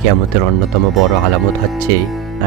কিয়ামতের অন্যতম বড় আলামত হচ্ছে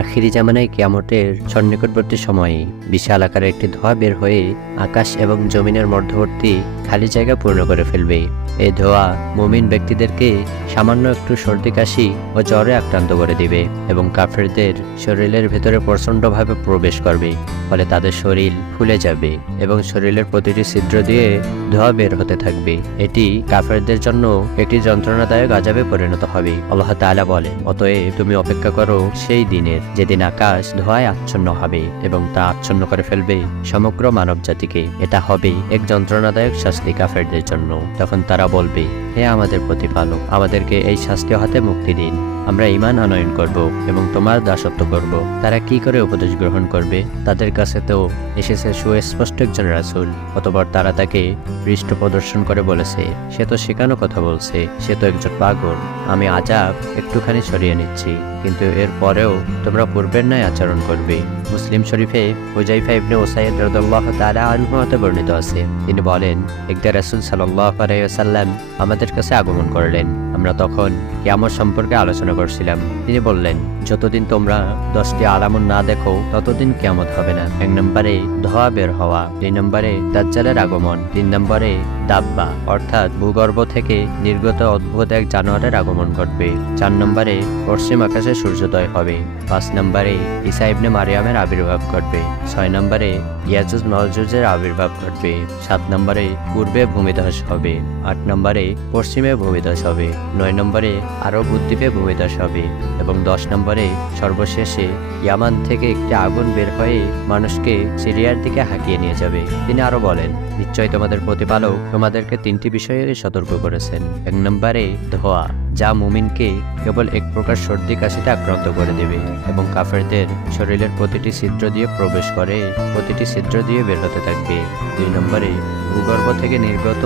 আখিরি জামানায় কিয়ামতের সন্নিকটবর্তী সময়ে বিশাল আকারের একটি ধোঁয়া বের হয়ে আকাশ এবং জমিনের মধ্যবর্তী খালি জায়গা পূর্ণ করে ফেলবে। এই ধোঁয়া মুমিন ব্যক্তিদেরকে সামান্য একটু সর্দি কাশি ও জ্বরে আক্রান্ত করে দিবে এবং কাফেরদের শরীরের ভেতরে প্রচণ্ডভাবে প্রবেশ করবে। ফলে তাদের শরীর ফুলে যাবে এবং শরীরের প্রতিটি ছিদ্র দিয়ে ধোঁয়া বের হতে থাকবে। এটি কাফেরদের জন্য একটি যন্ত্রণাদায়ক আযাবে পরিণত হবে। আল্লাহ তাআলা বলেন, অতএব তুমি অপেক্ষা করো সেই দিনের যেদিন আকাশ ধোঁয়ায় আচ্ছন্ন হবে এবং তা আচ্ছন্ন করে ফেলবে সমগ্র মানব জাতিকে। এটা হবে এক যন্ত্রণাদায়ক শাস্তি কাফেরদের জন্য। তখন তারা বলবে, হে আমাদের প্রতিপালক, আমাদেরকে এই শাস্তি হতে মুক্তি দিন, আমরা ঈমান আনয়ন করব এবং তোমার দাসত্ব করব। তারা কি করে উপদেশ গ্রহণ করবে? তাদের কাছে তো এসেছে সুস্পষ্ট একজন রাসূল, অতঃপর তারা তাকে পৃষ্ঠ প্রদর্শন করে বলেছে, সে তো শেখানো কথা বলছে, সে তো একজন পাগল। আমি আযাব একটুখানি সরিয়ে নিচ্ছি, কিন্তু এর পরেও তোমরা পূর্বের ন্যায় আচরণ করবে। মুসলিম শরীফে হুযায়ফা ইবনে উসাইদ রাদিয়াল্লাহু তাআলা আনহু হতে বর্ণিত আছে, তিনি বলেন, একদা রাসূল সাল্লাল্লাহু আলাইহি ওয়াসাল্লাম আমাদের কাছে আগমন করলেন। আমরা তখন কিয়ামত সম্পর্কে আলোচনা করছিলাম। তিনি বললেন, যতদিন তোমরা 10টি আলামত না দেখো ততদিন কিয়ামত হবে না। 1 নম্বরে ধোঁয়া বের হওয়া, 2 নম্বরে দাজ্জালের আগমন, 3 নম্বরে দাব্বা অর্থাৎ ভূগর্ভ থেকে নির্গত অদ্ভুত এক জানোয়ারের আগমন ঘটবে, 4 নম্বরে পশ্চিম আকাশে সূর্যোদয় হবে, 5 নম্বরে ঈসা ইবনে মারিয়ামের আবির্ভাব ঘটবে, 6 নম্বরে ইয়াজুজ মাওজুজের আবির্ভাব ঘটবে, 7 নম্বরে পূর্বে ভূমিধস হবে, 8 নম্বরে পশ্চিমে ভূমিধস হবে, 9 নম্বরে আরব দ্বীপে ভূমিধস হবে এবং 10 নম্বরে সর্বশেষে ইয়ামান থেকে একটি আগুন বের হয়ে মানুষকে সিরিয়ার দিকে হাঁকিয়ে নিয়ে যাবে। তিনি আরো বলেন, নিশ্চয় তোমাদের প্রতিপালক তোমাদেরকে 3টি বিষয়ে সতর্ক করেছেন। 1 নম্বরে ধোঁয়া, যা মুমিনকে কেবল এক প্রকার সর্দি কাশিতে আক্রান্ত করে দেবে এবং কাফেরদের শরীরের প্রতিটি ছিদ্র দিয়ে প্রবেশ করে প্রতিটি ছিদ্র দিয়ে বের হতে থাকবে। 2 নম্বরে ভূগর্ভ থেকে নির্গত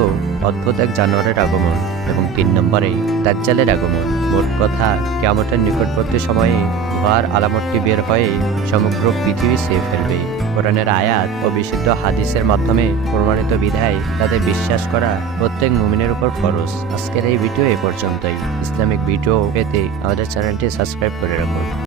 অদ্ভুত এক জানোয়ারের আগমন এবং 3 নম্বরে দাজ্জালের আগমন। মোট কথা, কিয়ামতের নিকটবর্তী সময়ে ধোঁয়ার আলামতটি বের হয়ে সমগ্র পৃথিবী ছেয়ে ফেলবে। কোরআনের আয়াত ও বিশুদ্ধ হাদিসের মাধ্যমে প্রমাণিত বিধায় তাদের বিশ্বাস করা প্রত্যেক মুমিনের উপর ফরজ। আজকের এই ভিডিও এ পর্যন্তই। ইসলামিক ভিডিও পেতে আমাদের চ্যানেলটি সাবস্ক্রাইব করে রাখুন।